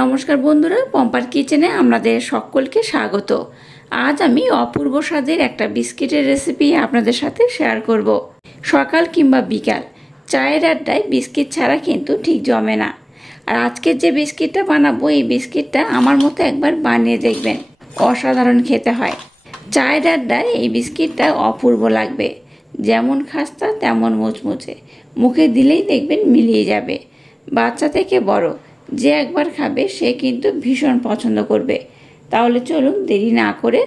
নমস্কার বন্ধুরা, পম্পার কিচেনে আপনাদের সকলকে স্বাগত। আজ আমি অপূর্ব স্বাদের একটা বিস্কিটের রেসিপি আপনাদের সাথে শেয়ার করব। সকাল কিংবা বিকাল চায়ের আড্ডায় বিস্কিট ছাড়া কিন্তু ঠিক জমে না। আর আজকের যে বিস্কিটটা বানাবো, এই বিস্কিটটা আমার মতো একবার বানিয়ে দেখবেন, অসাধারণ খেতে হয়। চায়ের আড্ডায় এই বিস্কিটটা অপূর্ব লাগবে, যেমন খাস্তা তেমন মুচমুচে, মুখে দিলেই দেখবেন মিলিয়ে যাবে। বাচ্চা থেকে বড় যে একবার খাবে সে কিন্তু ভীষণ পছন্দ করবে। তাহলে চলুন দেরি না করে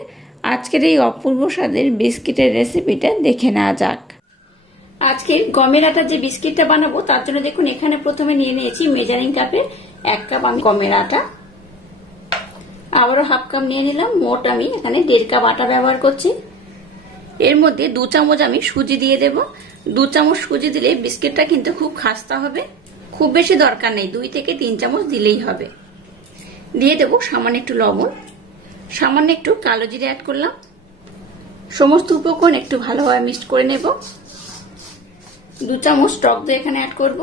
আজকের এই অপূর্ব স্বাদের বিস্কিটের রেসিপিটা দেখে নেওয়া যাক। আজকের গমের আটার যে বিস্কিটটা বানাবো তার জন্য দেখুন এখানে প্রথমে নিয়ে নিয়েছি মেজারিং কাপের 1 কাপ আমি গমের আটা, আবারও হাফ কাপ নিয়ে নিলাম। মোট আমি এখানে 1.5 কাপ আটা ব্যবহার করছি। এর মধ্যে 2 চামচ আমি সুজি দিয়ে দেব। 2 চামচ সুজি দিলে বিস্কিটটা কিন্তু খুব খাস্তা হবে, খুব বেশি দরকার নেই, 2 থেকে 3 চামচ দিলেই হবে। দিয়ে দেব সামান্য একটু লবণ, সামান্য একটু কালো জিরে অ্যাড করলাম। সমস্ত উপকরণ একটু ভালোভাবে মিক্সড করে নেব। 2 চামচ টক দই এখানে অ্যাড করব।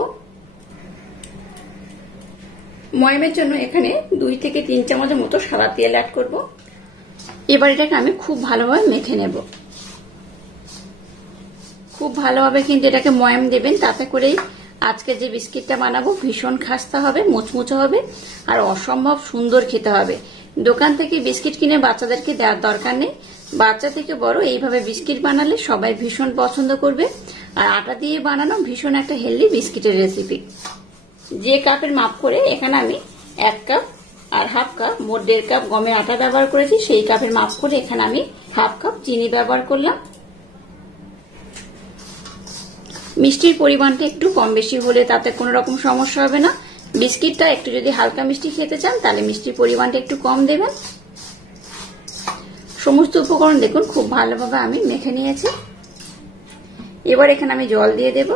ময়ামের জন্য এখানে 2 থেকে 3 চামচের মতো সাদা তেল অ্যাড করব। এবার এটাকে আমি খুব ভালোভাবে মেখে নেব। খুব ভালোভাবে কিন্তু এটাকে ময়াম দেবেন, তাতে করেই আজকে যে বিস্কিটটা বানাবো ভীষণ খাস্তা হবে, মুচমুচে হবে আর অসম্ভব সুন্দর খেতে হবে। দোকান থেকে বিস্কিট কিনে বাচ্চাদেরকে দেওয়ার দরকার নেই। বাচ্চা থেকে বড় এইভাবে বিস্কিট বানালে সবাই ভীষণ পছন্দ করবে। আর আটা দিয়ে বানানো ভীষণ একটা হেলদি বিস্কিটের রেসিপি। যে কাপের মাপ করে এখানে আমি 1 কাপ আর হাফ কাপ, মোট 1.5 কাপ গমের আটা ব্যবহার করেছি, সেই কাপের মাপ করে এখানে আমি হাফ কাপ চিনি ব্যবহার করলাম। মিষ্টির পরিমাণটা একটু কম বেশি হলে তাতে কোনো রকম সমস্যা হবে না। বিস্কিটটা একটু যদি হালকা মিষ্টি খেতে চান তাহলে মিষ্টির পরিমাণটা একটু কম দেবেন। সমস্ত উপকরণ দেখুন খুব ভালোভাবে আমি মেখে নিয়েছি। এবার এখানে আমি জল দিয়ে দেব।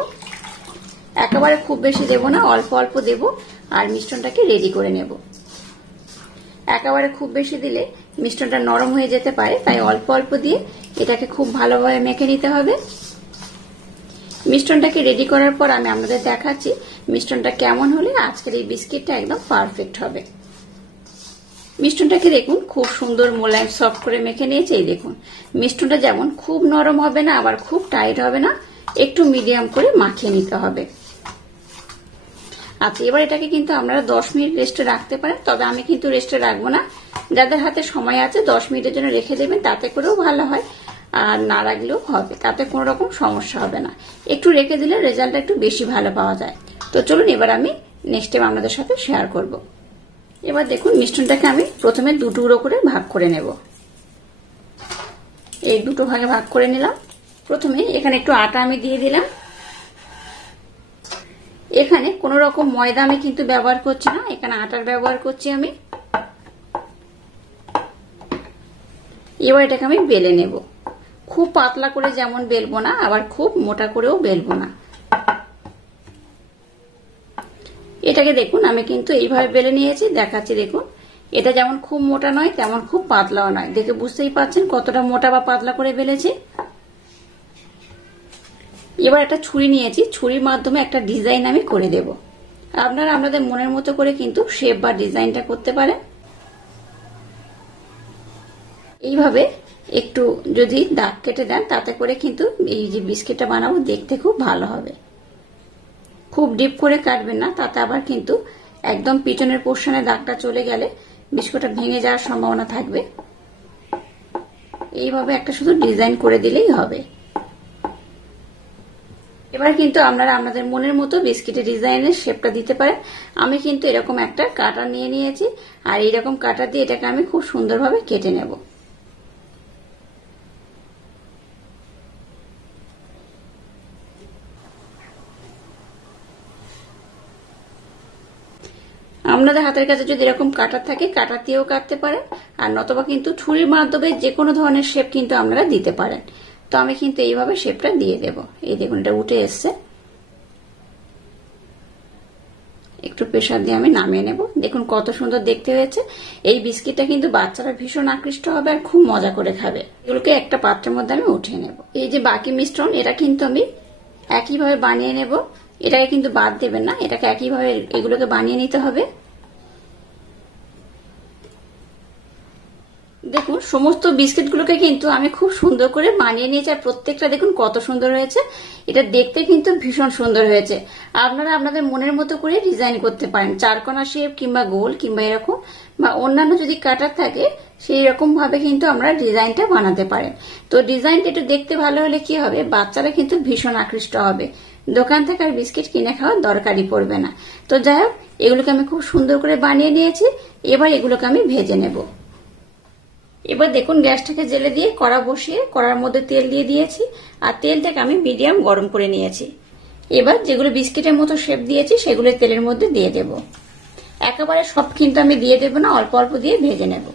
একেবারে খুব বেশি দেব না, অল্প অল্প দেব আর মিশ্রণটাকে রেডি করে নেব। একেবারে খুব বেশি দিলে মিশ্রণটা নরম হয়ে যেতে পারে, তাই অল্প অল্প দিয়ে এটাকে খুব ভালোভাবে মেখে নিতে হবে। মিশ্রণটাকে রেডি করার পর আমি আপনাদের দেখাচ্ছি মিশ্রণটা কেমন হলে আজকের এই বিস্কিটটা একদম পারফেক্ট হবে। মিশ্রণটাকে দেখুন খুব সুন্দর মোলায়েম সফট করে মেখে নিয়েছি। এই দেখুন মিশ্রণটা যেমন খুব নরম হবে না আবার খুব টাইট হবে না, একটু মিডিয়াম করে মাখিয়ে নিতে হবে। আচ্ছা, এবার এটাকে কিন্তু আপনারা 10 মিনিট রেস্টে রাখতে পারেন, তবে আমি কিন্তু রেস্টে রাখবো না। যাদের হাতে সময় আছে 10 মিনিটের জন্য রেখে দেবেন, তাতে করেও ভালো হয়, আর না রাখলেও হবে, তাতে কোনো রকম সমস্যা হবে না। একটু রেখে দিলে রেজাল্টটা একটু বেশি ভালো পাওয়া যায়। তো চলুন এবার আমি নেক্সট টাইম আপনাদের সাথে শেয়ার করব। এবার দেখুন মিশ্রণটাকে আমি প্রথমে 2 টুকরো করে ভাগ করে নেব। এই 2টো ভাগে ভাগ করে নিলাম। প্রথমে এখানে একটু আটা আমি দিয়ে দিলাম। এখানে কোনো রকম ময়দা আমি কিন্তু ব্যবহার করছি না, এখানে আটার ব্যবহার করছি আমি। এবার এটাকে আমি বেলে নেব। খুব পাতলা করে যেমন বেলবো না, আবার খুব মোটা করেও বেলবো না। এটাকে দেখুন আমি কিন্তু এইভাবে বেলে নিয়েছি, দেখাচ্ছি দেখুন। এটা যেমন খুব মোটা নয় তেমন খুব পাতলাও নয়, দেখে বুঝতেই পারছেন কতটা মোটা বা পাতলা করে বেলেছি। এবার একটা ছুরি নিয়েছি, ছুরির মাধ্যমে একটা ডিজাইন আমি করে দেব। আপনারা আপনাদের মনের মতো করে কিন্তু শেপ বা ডিজাইনটা করতে পারেন। এইভাবে একটু যদি দাগ কেটে দেন তাতে করে কিন্তু এই যে বিস্কিটটা বানাবো দেখতে খুব ভালো হবে। খুব ডিপ করে কাটবেন না, তাতে আবার কিন্তু একদম পিছনের পোর্শনে দাগটা চলে গেলে বিস্কুটটা ভেঙে যাওয়ার সম্ভাবনা থাকবে। এইভাবে একটা শুধু ডিজাইন করে দিলেই হবে। এবার কিন্তু আপনারা আপনাদের মনের মতো বিস্কিটের ডিজাইনের শেপটা দিতে পারেন। আমি কিন্তু এরকম একটা কাটার নিয়ে নিয়েছি, আর এইরকম কাটার দিয়ে এটাকে আমি খুব সুন্দরভাবে কেটে নেব। আপনাদের হাতের কাছে যদি এরকম কাটার থাকে কাটার দিয়েও কাটতে পারেন, আর নতবা কিন্তু ছুরির মাধ্যমে যে কোনো ধরনের শেপ কিন্তু আপনারা দিতে পারেন। তো আমি কিন্তু এইভাবে শেপটা দিয়ে দেব। এই দেখুন এটা উঠে এসছে। একটু প্রেসার দিয়ে আমি নামিয়ে নেব। দেখুন কত সুন্দর দেখতে হয়েছে। এই বিস্কিটটা কিন্তু বাচ্চারা ভীষণ আকৃষ্ট হবে আর খুব মজা করে খাবে। এগুলোকে একটা পাত্রের মধ্যে আমি উঠিয়ে নেব। এই যে বাকি মিশ্রণ এটা কিন্তু আমি একইভাবে বানিয়ে নেব। এটাকে কিন্তু বাদ দেবেন না, এটাকে একইভাবে এগুলোকে বানিয়ে নিতে হবে। দেখুন সমস্ত বিস্কিটগুলোকে কিন্তু আমি খুব সুন্দর করে বানিয়ে নিয়েছি, আর প্রত্যেকটা দেখুন কত সুন্দর হয়েছে। এটা দেখতে কিন্তু ভীষণ সুন্দর হয়েছে। আপনারা আপনাদের মনের মতো করে ডিজাইন করতে পারেন, চারকোনা শেপ কিংবা গোল কিংবা এরকম, বা অন্যান্য যদি কাটার থাকে সেই রকম ভাবে কিন্তু আমরা ডিজাইনটা বানাতে পারেন। তো ডিজাইনটা একটু দেখতে ভালো হলে কি হবে, বাচ্চারা কিন্তু ভীষণ আকৃষ্ট হবে। দোকান থেকে আর বিস্কিট কিনে খাওয়ার দরকারই পড়বে না। তো যাই হোক, এগুলোকে আমি খুব সুন্দর করে বানিয়ে নিয়েছি। এবার এগুলোকে আমি ভেজে নেব। এবার দেখুন গ্যাসটাকে জেলে দিয়ে কড়া বসিয়ে কড়ার মধ্যে তেল দিয়ে দিয়েছি, আর তেলটাকে আমি মিডিয়াম গরম করে নিয়েছি। এবার যেগুলো বিস্কিটের মতো শেপ দিয়েছি সেগুলো তেলের মধ্যে দিয়ে দেব। একেবারে সব কিন্তু আমি দিয়ে দেব না, অল্প অল্প দিয়ে ভেজে নেব।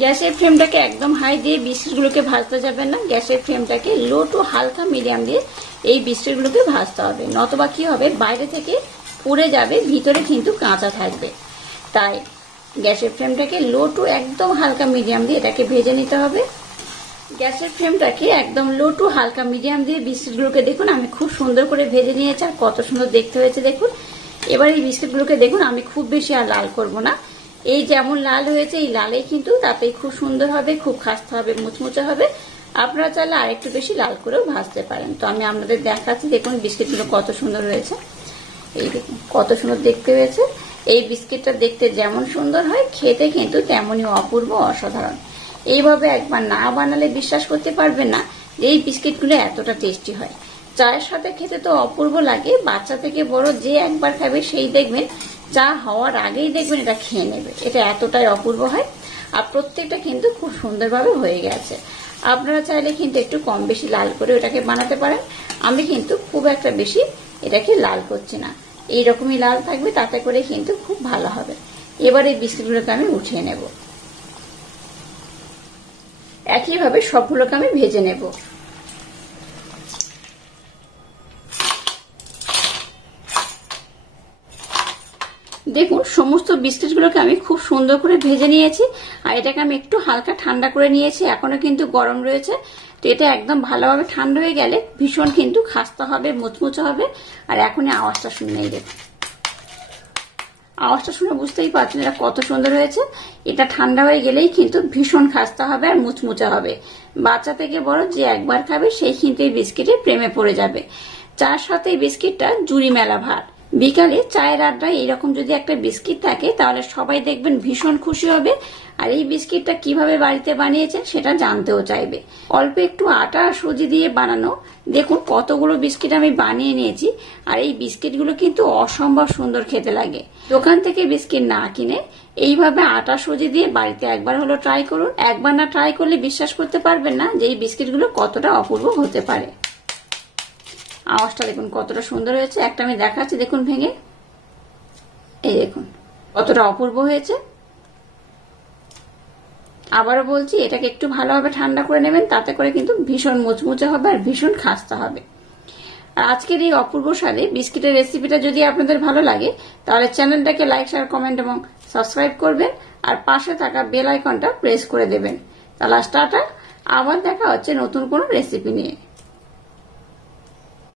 গ্যাসের ফ্লেমটাকে একদম হাই দিয়ে বিস্কিটগুলোকে ভাজতে যাবেন না, গ্যাসের ফ্লেমটাকে লো টু হালকা মিডিয়াম দিয়ে এই বিস্কিটগুলোকে ভাজতে হবে, নতবা কি হবে বাইরে থেকে পুড়ে যাবে, ভিতরে কিন্তু কাঁচা থাকবে। তাই গ্যাসের ফ্লেমটাকে লো টু একদম হালকা মিডিয়াম দিয়ে এটাকে ভেজে নিতে হবে। গ্যাসের ফ্লেমটাকে একদম লো টু হালকা মিডিয়াম দিয়ে বিস্কিটগুলোকে দেখুন আমি খুব সুন্দর করে ভেজে নিয়েছি, আর কত সুন্দর দেখতে হয়েছে দেখুন। এবার এই বিস্কিটগুলোকে দেখুন আমি খুব বেশি আর লাল করব না, এই যেমন লাল হয়েছে এই লালেই কিন্তু তাতেই খুব সুন্দর হবে, খুব খাস্তে হবে, মুচমুচে হবে। আপনারা চাইলে আরেকটু বেশি লাল করেও ভাজতে পারেন। তো আমি আপনাদের দেখাচ্ছি, দেখুন বিস্কিটগুলো কত সুন্দর হয়েছে, এই দেখুন কত সুন্দর দেখতে হয়েছে। এই বিস্কিটটা দেখতে যেমন সুন্দর হয়, খেতে কিন্তু তেমনই অপূর্ব, অসাধারণ। এইভাবে একবার না বানালে বিশ্বাস করতে পারবেন না যে এই বিস্কিটগুলো এতটা টেস্টি হয়। চায়ের সাথে খেতে তো অপূর্ব লাগে, বাচ্চা থেকে বড় যে একবার খাবে সেই দেখবেন চা হওয়ার আগেই দেখবেন এটা খেয়ে নেবে, এটা এতটাই অপূর্ব হয়। আর প্রত্যেকটা কিন্তু খুব সুন্দরভাবে হয়ে গেছে। আপনারা চাইলে কিন্তু একটু কম বেশি লাল করে ওটাকে বানাতে পারেন, আমি কিন্তু খুব একটা বেশি এটাকে লাল করছি না, এইরকমই লাল থাকবে, তাতে করে কিন্তু খুব ভালো হবে। এবার এই বিস্কিটগুলোকে আমি উঠিয়ে নেব, একইভাবে সবগুলোকে আমি ভেজে নেব। দেখুন সমস্ত বিস্কিটগুলোকে আমি খুব সুন্দর করে ভেজে নিয়েছি, আর এটাকে আমি একটু হালকা ঠান্ডা করে নিয়েছি, এখনো কিন্তু গরম রয়েছে। তো এটা একদম ভালোভাবে ঠান্ডা হয়ে গেলে ভীষণ কিন্তু খাস্তা হবে, মুচমুচে হবে। আর এখনই আওয়াজটা শুনেই দেখুন, আওয়াজটা শুনে বুঝতেই পারছেন এটা কত সুন্দর হয়েছে। এটা ঠান্ডা হয়ে গেলেই কিন্তু ভীষণ খাস্তা হবে আর মুচমুচে হবে। বাচ্চা থেকে বড় যে একবার খাবে সেই কিন্তু এই বিস্কিটের প্রেমে পড়ে যাবে। চার সাথে এই বিস্কিটটা জুড়ি মেলা ভার। বিকালে চায়ের আড্ডায় এইরকম যদি একটা বিস্কিট থাকে তাহলে সবাই দেখবেন ভীষণ খুশি হবে, আর এই বিস্কিটটা কিভাবে বাড়িতে বানিয়েছেন সেটা জানতেও চাইবে। অল্প একটু আটা আর সুজি দিয়ে বানানো, দেখুন কতগুলো বিস্কিট আমি বানিয়ে নিয়েছি, আর এই বিস্কিটগুলো কিন্তু অসম্ভব সুন্দর খেতে লাগে। দোকান থেকে বিস্কিট না কিনে এইভাবে আটা সুজি দিয়ে বাড়িতে একবার হলো ট্রাই করুন, একবার না ট্রাই করলে বিশ্বাস করতে পারবেন না যে এই বিস্কিটগুলো কতটা অপূর্ব হতে পারে। আওয়াজটা দেখুন কতটা সুন্দর হয়েছে, একটা আমি দেখাচ্ছি দেখুন ভেঙে, এই দেখুন কতটা অপূর্ব হয়েছে। আবারও বলছি এটাকে একটু ভালোভাবে ঠান্ডা করে নেবেন, তাতে করে কিন্তু ভীষণ মুচমুচে হবে আর ভীষণ খাস্তা হবে। আর আজকের এই অপূর্ব স্বাদে বিস্কিটের রেসিপিটা যদি আপনাদের ভালো লাগে তাহলে চ্যানেলটাকে লাইক, শেয়ার, কমেন্ট এবং সাবস্ক্রাইব করবেন, আর পাশে থাকা বেল আইকনটা প্রেস করে দেবেন। তাহলে টাটা, আবার দেখা হচ্ছে নতুন কোনো রেসিপি নিয়ে।